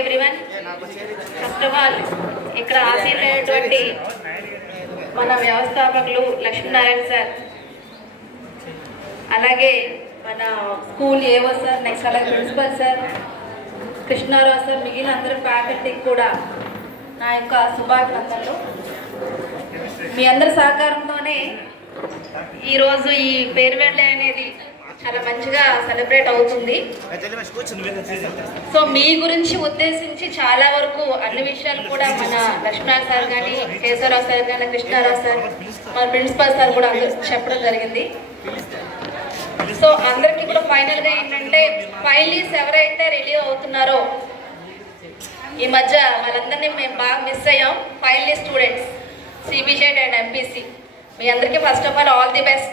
Everyone, first of all ఇక్కడ ఆశీర్వైనటువంటి మన వ్యవస్థాపకులు లక్ష్మీనారాయణ సార్, అలాగే మన స్కూల్ ఏవో సార్, నెక్స్ట్ అలాగే ప్రిన్సిపల్ సార్, కృష్ణారావు సార్, మిగిలిన అందరి ఫ్యాకల్టీకి కూడా నా యొక్క శుభాకాంక్షలు. మీ అందరి సహకారంతోనే ఈరోజు ఈ ఫేర్వెల్ డే అనేది చాలా మంచిగా సెలబ్రేట్ అవుతుంది. సో మీ గురించి ఉద్దేశించి చాలా వరకు అన్ని విషయాలు కూడా మన లక్ష్మీనారాయణ సార్ కానీ, కేశవరావు సార్ కానీ, కృష్ణారావు సార్, మన ప్రిన్సిపల్ సార్ కూడా చెప్పడం జరిగింది. సో అందరికీ కూడా ఫైనల్గా ఏంటంటే, ఫైనలీస్ ఎవరైతే రిలీవ్ అవుతున్నారో ఈ మధ్య వాళ్ళందరినీ మేము బాగా మిస్ అయ్యాం. Finally students CBZ and MPC, మీ అందరికీ first of all the best.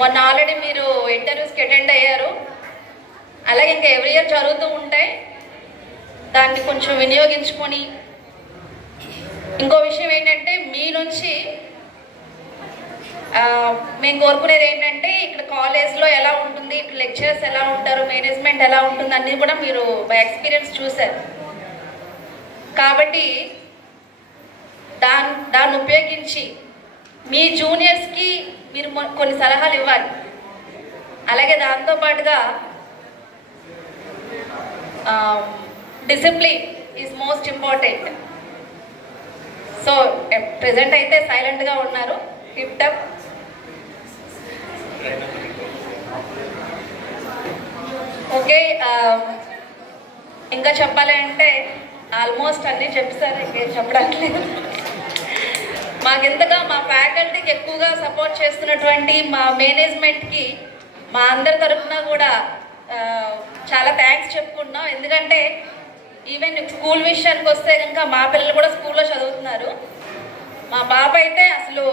మొన్న ఆల్రెడీ మీరు ఇంటర్వ్యూస్కి అటెండ్ అయ్యారు, అలాగే ఇంకా ఎవ్రీ ఇయర్ జరుగుతూ ఉంటాయి. దాన్ని కొంచెం వినియోగించుకొని, ఇంకో విషయం ఏంటంటే మీ నుంచి మేము కోరుకునేది ఏంటంటే, ఇక్కడ కాలేజ్లో ఎలా ఉంటుంది, ఇక్కడ లెక్చరర్స్ ఎలా ఉంటారు, మేనేజ్మెంట్ ఎలా ఉంటుంది అన్నీ కూడా మీరు బై ఎక్స్పీరియన్స్ చూశారు. కాబట్టి దాన్ని ఉపయోగించి మీ జూనియర్స్కి మీరు కొన్ని సలహాలు ఇవ్వాలి. అలాగే దాంతోపాటుగా discipline is most important. So present అయితే సైలెంట్గా ఉన్నారు, హిప్ అప్. ఓకే, ఇంకా చెప్పాలి అంటే ఆల్మోస్ట్ అన్నీ చెప్పారు, ఇంకేం చెప్పడానికి లేదు. మాకెంతగా మా ఫ్యాకల్టీకి ఎక్కువగా సపోర్ట్ చేస్తున్నటువంటి మా మేనేజ్మెంట్కి మా అందరి తరఫున కూడా చాలా థ్యాంక్స్ చెప్పుకుంటున్నాం. ఎందుకంటే ఈవెన్ స్కూల్ విషయానికి వస్తే కనుక మా పిల్లలు కూడా స్కూల్లో చదువుతున్నారు. మా పాప అయితే అసలు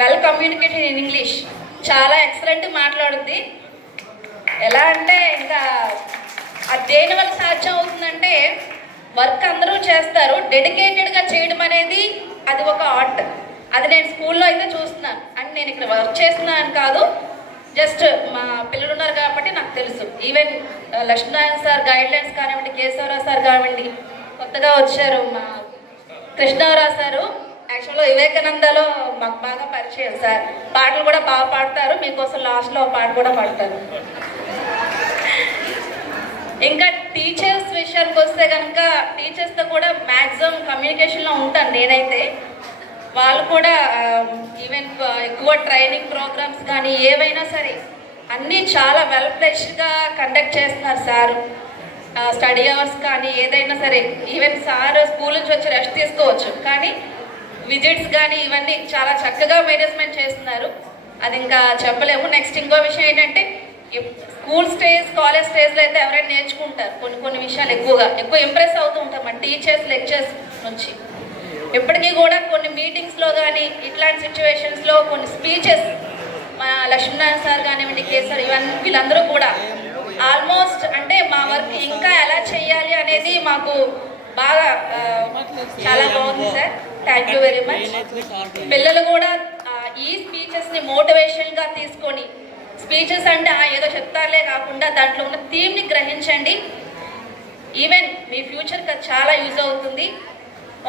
వెల్ కమ్యూనికేటెడ్ ఇన్ ఇంగ్లీష్, చాలా ఎక్సలెంట్ మాట్లాడుద్ది. ఎలా అంటే ఇంకా అది దేని వల్ల సాధ్యం అవుతుందంటే, వర్క్ అందరూ చేస్తారు, డెడికేటెడ్గా చేయడం అనేది అది ఒక ఆర్ట్. అది నేను స్కూల్లో అయితే చూస్తున్నాను. అండ్ నేను ఇక్కడ వర్క్ చేస్తున్నాను కాదు, జస్ట్ మా పిల్లలు ఉన్నారు కాబట్టి నాకు తెలుసు. ఈవెన్ లక్ష్మీనారాయణ సార్ గైడ్లైన్స్ కానివ్వండి, కేశవరావు సార్ కానివ్వండి, కొత్తగా వచ్చారు మా కృష్ణారావు సారు, యాక్చువల్గా వివేకానందలో మాకు బాగా పరిచయం సార్. పాటలు కూడా బాగా పాడతారు, మీకోసం లాస్ట్లో పాట కూడా పాడతారు. ఇంకా టీచర్స్ విషయానికి వస్తే కనుక, టీచర్స్తో కూడా మ్యాక్సిమం కమ్యూనికేషన్లో ఉంటాను నేనైతే. వాళ్ళు కూడా ఈవెన్ ఎక్కువ ట్రైనింగ్ ప్రోగ్రామ్స్ కానీ ఏవైనా సరే అన్నీ చాలా వెల్ ప్లెజ్డ్గా కండక్ట్ చేస్తున్నారు సార్. స్టడీ అవర్స్ కానీ ఏదైనా సరే, ఈవెన్ సార్ స్కూల్ నుంచి వచ్చి రెస్ట్ తీసుకోవచ్చు, కానీ విజిట్స్ కానీ ఇవన్నీ చాలా చక్కగా మేనేజ్మెంట్ చేస్తున్నారు. అది ఇంకా చెప్పలేము. నెక్స్ట్ ఇంకో విషయం ఏంటంటే, స్కూల్ స్టేజ్, కాలేజ్ స్టేజ్లో అయితే ఎవరైనా నేర్చుకుంటారు కొన్ని విషయాలు, ఎక్కువ ఇంప్రెస్ అవుతూ ఉంటారు మన టీచర్స్, లెక్చర్స్ నుంచి. ఇప్పటికీ కూడా కొన్ని మీటింగ్స్లో కానీ ఇట్లాంటి సిచ్యువేషన్స్లో కొన్ని స్పీచెస్ మన లక్ష్మీనారాయణ సార్ కానివ్వండి, కేసర్, ఇవన్నీ వీళ్ళందరూ కూడా ఆల్మోస్ట్ అంటే మా వర్క్ ఇంకా ఎలా చేయాలి అనేది మాకు బాగా చాలా బాగుంది sir. Thank you very much. పిల్లలు కూడా ఈ స్పీచెస్ని మోటివేషన్గా తీసుకొని, స్పీచెస్ అంటే ఏదో చెప్తారులే కాకుండా దాంట్లో ఉన్న థీమ్ని గ్రహించండి. ఈవెన్ మీ ఫ్యూచర్కి అది చాలా యూజ్ అవుతుంది.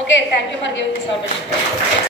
Okay, thank you for giving this opportunity.